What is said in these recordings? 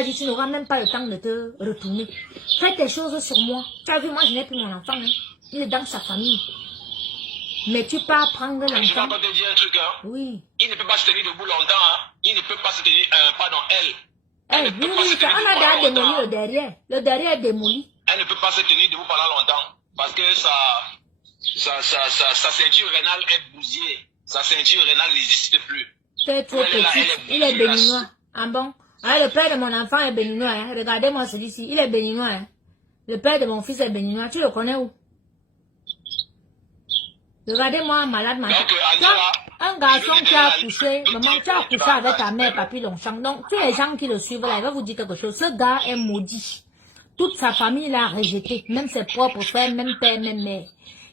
t'a dit, tu n'auras même pas le temps de te retourner. Fais tes choses sur moi. Tu as vu, moi, je n'ai plus mon enfant. Hein. Il est dans sa famille. Mais tu pars prendre l'enfant. Je vais encore te dire un truc. Hein. Oui. Il ne peut pas se tenir debout longtemps. Hein. Il ne peut pas se tenir... pardon, elle. Oui, oui, on a déjà démoli le derrière. Le derrière est démoli. Elle ne peut pas se tenir debout pendant longtemps. Parce que sa ceinture rénale est bousillée. Sa ceinture rénale n'existe plus. C'est trop petit. Il est béninois. Ah bon? Ah, le père de mon enfant est béninois. Hein. Regardez-moi celui-ci. Il est béninois. Hein. Le père de mon fils est béninois. Tu le connais où? Regardez-moi, malade mental. Un garçon qui a accouché, maman, tu as accouché avec ta mère, papy Longchamp. Donc, tous les gens qui le suivent là, il va vous dire quelque chose. Ce gars est maudit. Toute sa famille l'a rejeté. Même ses propres frères, même père, même mère.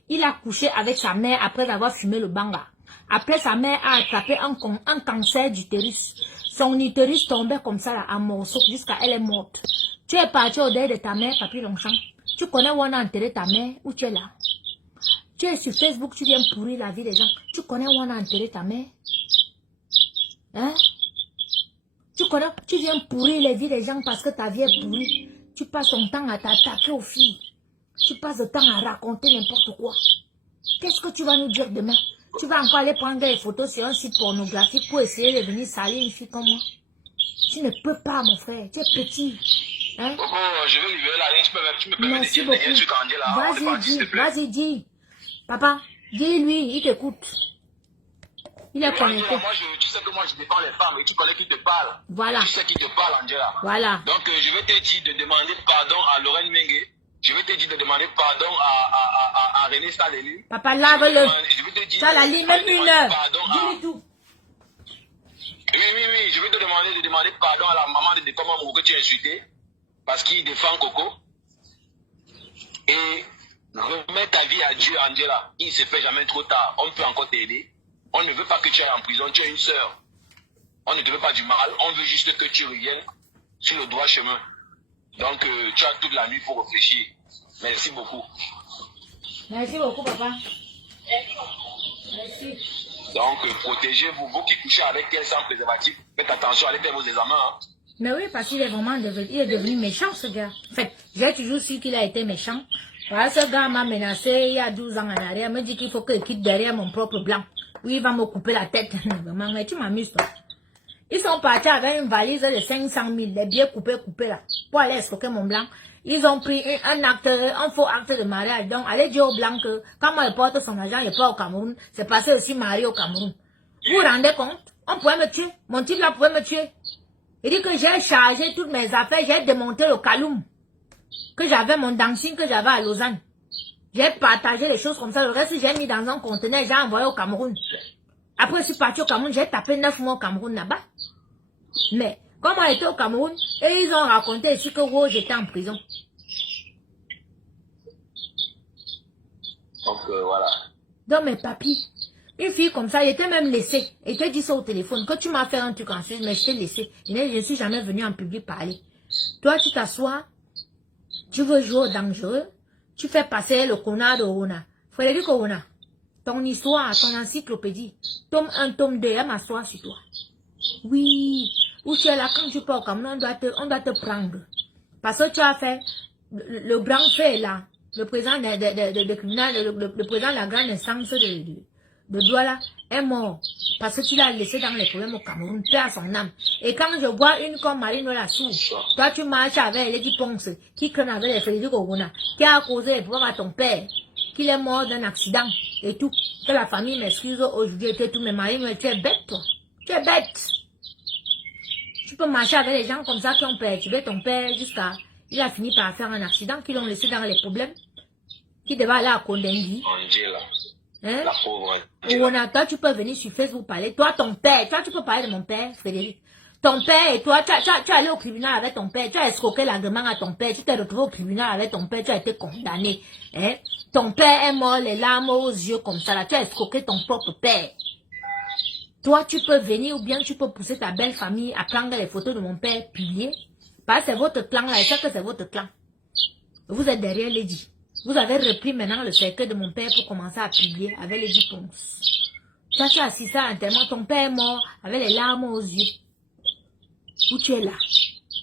Il a couché avec sa mère après avoir fumé le banga. Après, sa mère a attrapé un cancer d'utérus. Son utérus tombait comme ça là, en morceaux jusqu'à elle est morte. Tu es parti au deuil de ta mère, papy Longchamp. Tu connais où on a enterré ta mère, où tu es là? Tu es sur Facebook, tu viens pourrir la vie des gens. Tu connais où on a enterré ta mère? Hein? Tu viens pourrir les vies des gens parce que ta vie est pourrie. Tu passes ton temps à t'attaquer aux filles. Tu passes le temps à raconter n'importe quoi. Qu'est-ce que tu vas nous dire demain? Tu vas encore aller prendre des photos sur un site pornographique pour essayer de venir salir une fille comme moi. Tu ne peux pas, mon frère. Tu es petit. Hein? Je vais libérer la ligne. Tu me permets de dire un truc en là. Vas-y, dis. Papa, dis-lui, il t'écoute. Il est connecté. Tu sais que moi, je défends les femmes et tu connais qui te parle. Voilà. Tu sais qui te parle, Angela. Voilà. Donc, je vais te dire de demander pardon à Lorraine Mengue. Je vais te dire de demander pardon à René Sadeli. Papa, lave-le. Tu as la ligne, même 1 heure. Dis-lui tout. Oui. Je vais te demander pardon à la maman de Dekoma Mourou que tu as insulté. Parce qu'il défend Coco. Et remets ta vie à Dieu, Angela. Il ne se fait jamais trop tard. On peut encore t'aider. On ne veut pas que tu ailles en prison. Tu es une sœur. On ne te veut pas du mal. On veut juste que tu reviennes sur le droit chemin. Donc, tu as toute la nuit pour réfléchir. Merci beaucoup. Merci beaucoup, papa. Merci. Donc, protégez-vous. Vous qui couchez avec elle sans préservatif, faites attention, allez faire vos examens. Hein. Mais oui, parce qu'il est vraiment devenu méchant, ce gars. En fait, j'ai toujours su qu'il a été méchant. Parce que ce gars m'a menacé il y a 12 ans en arrière. Il me dit qu'il faut qu'il quitte derrière mon propre blanc. Oui, il va me couper la tête. Mais tu m'amuses, toi. Ils sont partis avec une valise de 500 000, les billets coupés là, pour aller escroquer mon blanc. Ils ont pris un faux acte de mariage. Donc, allez dire au blanc que, quand moi, il porte son argent, il part au Cameroun, c'est passé aussi marié au Cameroun. Vous vous rendez compte? On pourrait me tuer. Mon type là pouvait me tuer. Il dit que j'ai chargé toutes mes affaires, j'ai démonté le Kaloum. Que j'avais mon dancing que j'avais à Lausanne. J'ai partagé les choses comme ça. Le reste, j'ai mis dans un conteneur, j'ai envoyé au Cameroun. Après, je suis parti au Cameroun, j'ai tapé 9 mois au Cameroun là-bas. Mais, comme on était au Cameroun, et ils ont raconté ici que Rose était en prison. Donc, voilà. Donc, mes papis, une fille comme ça, elle était même laissée. Elle te dit ça au téléphone, que tu m'as fait un truc en Suisse, mais je t'ai laissé. Je ne suis jamais venue en public parler. Toi, tu t'assois, tu veux jouer au dangereux, tu fais passer le connard de Rona. Frédéric Rona, ton histoire, ton encyclopédie, tome 1, tome 2, elle m'assoit sur toi. Oui, où tu es là, quand tu pars au Cameroun, on doit te prendre. Parce que tu as fait, le grand fait là, le président le président de la grande instance de Douala est mort. Parce que tu l'as laissé dans les problèmes au Cameroun, paix à son âme. Et quand je vois une comme Marine Lassou, toi tu marches avec Lady Ponce, qui connaît avec les Frédéric Ogona, qui a causé les problèmes à ton père, qu'il est mort d'un accident et tout. Que la famille m'excuse aujourd'hui et tout, mais Marine, tu es bête toi. Tu es bête. Tu peux marcher avec les gens comme ça qui ont perturbé ton père jusqu'à... Il a fini par faire un accident, qui l'ont laissé dans les problèmes. Qui devait aller à Kondengui. Angela. Hein? La pauvre Angela. Toi, tu peux venir sur Facebook parler. Toi, ton père. Toi, tu peux parler de mon père, Frédéric. Ton père et toi, tu es allé au tribunal avec ton père. Tu as escroqué l'agrément à ton père. Tu t'es retrouvé au tribunal avec ton père. Tu as été condamné. Hein? Ton père est mort, les larmes aux yeux comme ça. Là. Tu as escroqué ton propre père. Toi, tu peux venir ou bien tu peux pousser ta belle famille à prendre les photos de mon père publiées. Parce que c'est votre clan là, et c'est que c'est votre clan. Vous êtes derrière Lady. Vous avez repris maintenant le cercueil de mon père pour commencer à publier avec Lady Ponce. Toi, tu as assisté à l'enterrement, ton père est mort avec les larmes aux yeux. Où tu es là.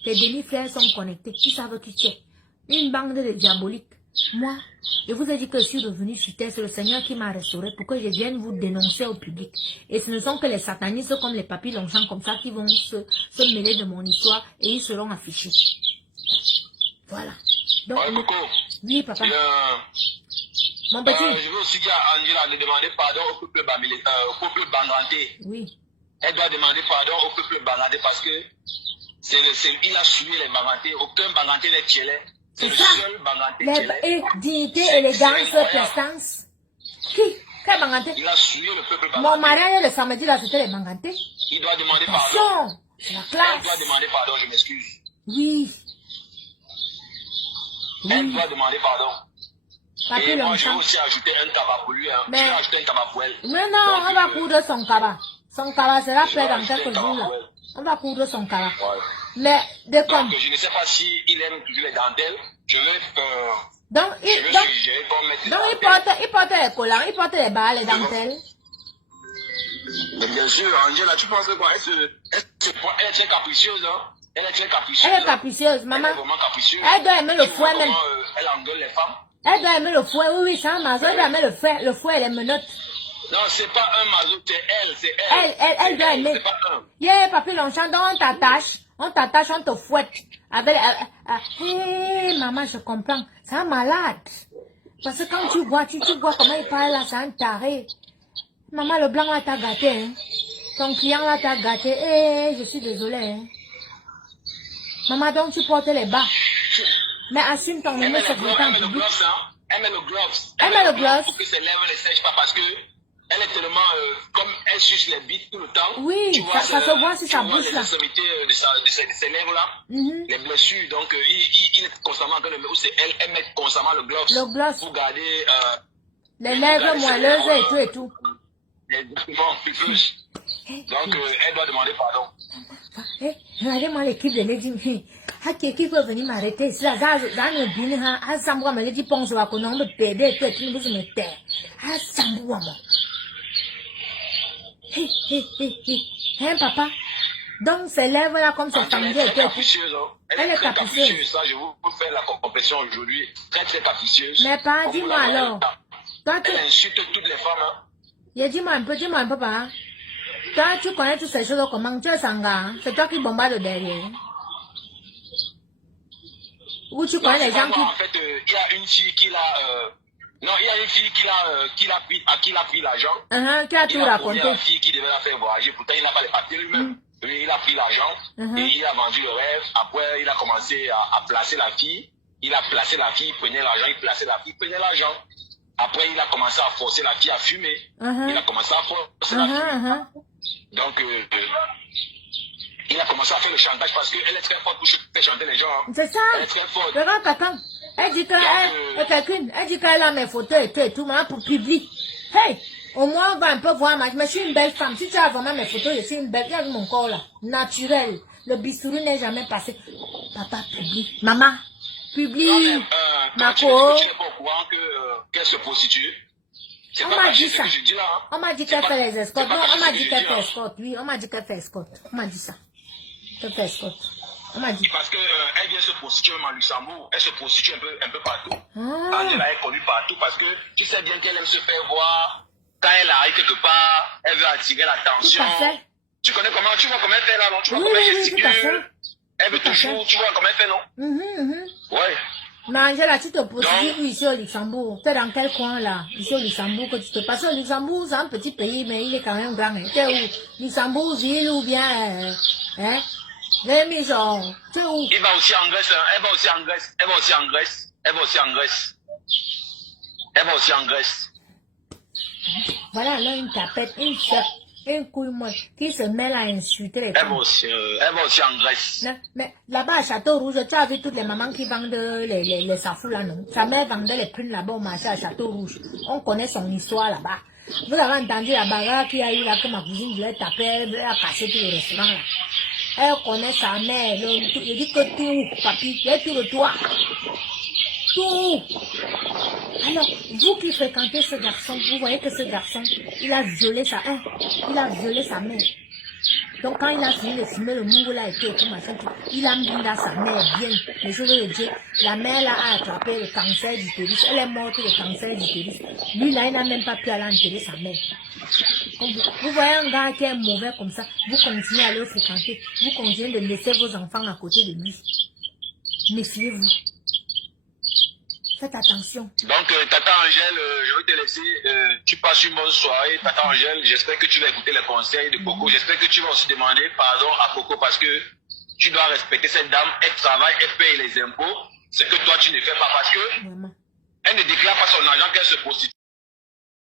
tes demi-frères sont connectés. Ils savent que tu es une bande de diaboliques. Moi, je vous ai dit que je suis revenu sur terre. C'est le Seigneur qui m'a restauré pour que je vienne vous dénoncer au public. Et ce ne sont que les satanistes comme les papis Longchamp comme ça qui vont se mêler de mon histoire et ils seront affichés. Voilà. Donc, Ouais, Coco. oui, papa. Mon petit. Je veux aussi dire à Angela de demander pardon au peuple banganté. Oui. Elle doit demander pardon au peuple banganté parce que il a suivi les bangantés. Aucun banganté n'est tchélé. C'est le seul banganté tchélé. Et dignité, élégance, prestance. Qui? Quel banganté? Il a suivi le peuple banganté. Mon mariage le samedi là, c'était les bangantés. Il doit demander pardon. C'est la Elle classe. doit demander pardon, je m'excuse. Oui. Elle doit demander pardon. Papi Et moi, je vais Longchamp. aussi ajouter un tabac pour lui. Hein. Mais- Je vais ajouter un tabac pour elle. Mais non, on va coudre son cabas. Son cabas sera Je fait vais dans ajouter quelques un tabac jours là. pour elle. On va coudre son cabas. Ouais. Mais de comme. Donc, je ne sais pas s'il aime toujours les dentelles. Je vais, Donc, je vais suggérer qu'on mette les donc dentelles. il porte les collants, il porte les balles, les dentelles. Mais bien sûr, Angela, tu penses que quoi? Elle est très capricieuse, hein? Elle est très capricieuse. Elle est capricieuse, maman. Elle est vraiment capricieuse. Elle doit aimer le Tu vois fouet même. comment, elle engueule les femmes. Elle doit aimer le fouet, oui, oui, c'est un mazo. Elle doit aimer le fouet et les menottes. Non, c'est pas un mazo, c'est elle, c'est elle. Elle doit aimer. C'est pas un. Yeah, papi Longchamp, donc on t'attache, on te fouette. Avec, hé, maman, je comprends. C'est un malade. Parce que quand tu vois comment il parle là, c'est un taré. Maman, le blanc là t'a gâté, hein. Ton client là t'a gâté. Eh, je suis désolée, hein. Maman, donc tu portes les bas. Mais assume ton Elle numéro met le secrétaire en gloves, public. hein. Elle met le gloves. Elle met le gloves. Pour que ses lèvres ne sèchent pas parce que elle est tellement, comme elle suce les bites tout le temps. Oui, tu vois, ça se voit si ça tu vois bouge les là. extrémités de ses lèvres là, les blessures. Donc, il est constamment en train de mettre, c'est elle met constamment le gloves. Le gloves. Pour garder, Les lèvres moelleuses et tout. Les documents pipeuses. Donc, elle doit demander pardon. Eh, regardez-moi l'équipe de Lady. Qui peut venir m'arrêter ici là? Dans le bin, ça me dit, pense à qu'on a pédé, tout le monde me tait. Ça me voit, moi. Hein, papa? Donc, ces lèvres là, comme ça, Elle est très capricieuse, hein. Elle est très capricieuse. capricieuse. Ça, je vous fais la compréhension aujourd'hui. Très, très capricieuse. Mais pas, Comme dis-moi vous l'avez alors. dit. Toi, tu, Elle insulte toutes les femmes, hein. dis-moi un peu, papa. Toi, tu connais toutes ces choses comment? Tu es sanga, hein? C'est toi qui bombarde derrière. Ou tu connais les gens qui... En fait, il y a une fille qui l'a... non, il y a une fille à qui il a pris l'argent. Qui a tout Il a promis raconté. à la fille qui devait la faire voyager. Pourtant, il n'a pas les papiers lui-même. Lui, il a pris l'argent et il a vendu le rêve. Après, il a commencé à placer la fille. Il a placé la fille, il prenait l'argent, il plaçait la fille, il prenait l'argent. Après, il a commencé à forcer la fille à fumer. Il a commencé à forcer la fille. Donc, il a commencé à faire le chantage parce qu'elle est très forte pour faire chanter les gens. Hein. C'est ça. Elle est très forte. Regarde, papa. Elle dit qu'elle a mes photos et tout, mais pour publier. Hey, au moins, on va un peu voir, mais je suis une belle femme. Si tu as vraiment mes photos, je suis une belle. Regarde mon corps là. Naturel. Le bistouri n'est jamais passé. Papa, publie. Maman, publie. Non, mais, Ma tu co. n'es pas au courant qu'elle se prostitue. C'est On pas m'a caché dit ce ça. que je dis là. Hein. On m'a dit C'est qu'elle pas- fait les c'est escortes. pas Non, caché on m'a ce que dit je qu'elle dis, fait hein. escorte. Oui, on m'a dit qu'elle fait escorte. On m'a dit ça. Qu'elle fait escorte. On m'a dit. Parce qu'elle vient se prostituer même à Luxembourg. Elle se prostitue un peu partout. Ah. Angela est connue partout parce que tu sais bien qu'elle aime se faire voir. Quand elle arrive quelque part, elle veut attirer Tout l'attention. à fait. Tu vois comment elle fait là, non? Tu vois Oui, comment elle oui, oui, tout à gesticule. fait. Elle veut Tout à toujours, fait. tu vois comment elle fait, non? Ouais. Mais Angela, tu te prostitues ici au Luxembourg. Tu es dans quel coin là? Ici au Luxembourg que tu te passes. Au Luxembourg, c'est un petit pays, mais il est quand même grand. Tu es où? Luxembourg, ville ou bien... hein? Les maisons. Tu es où? Il va aussi en Grèce, hein. Elle va aussi en Grèce. Elle va aussi en Grèce. Elle va aussi en Grèce. Elle va aussi en Grèce. Voilà, là, une tapette, une chef, une couille molle qui se mêle à insulter les Elle va femmes. aussi en Grèce. Non, mais là-bas à Château-Rouge, tu as vu toutes les mamans qui vendent les safous là, non? Sa mère vendait les prunes là-bas au marché à Château-Rouge. On connaît son histoire là-bas. Vous avez entendu la bagarre qu'il y a eu là, que ma cousine voulait taper, elle a cassé tout le restaurant là. Elle connaît sa mère, je dis que tout, papy, il y a tout le toit. Tout. Alors, vous qui fréquentez ce garçon, vous voyez que ce garçon, il a violé sa mère. Donc quand il a fini de fumer, le Mungo là et tout machin, il a mis dans sa mère bien. Les choses de Dieu, la mère là a attrapé le cancer d'utérus. Elle est morte de cancer d'utérus. Lui là, il n'a même pas pu aller enterrer sa mère. Vous voyez un gars qui est mauvais comme ça, vous continuez à le fréquenter, vous continuez de laisser vos enfants à côté de lui. Méfiez-vous. Faites attention. Donc, Tata Angèle, je vais te laisser. Tu passes une bonne soirée, Tata Angèle. J'espère que tu vas écouter les conseils de Coco. J'espère que tu vas aussi demander pardon à Coco parce que tu dois respecter cette dame. Elle travaille, elle paye les impôts. C'est que toi, tu ne fais pas parce que Vraiment. elle ne déclare pas son argent qu'elle se prostitue.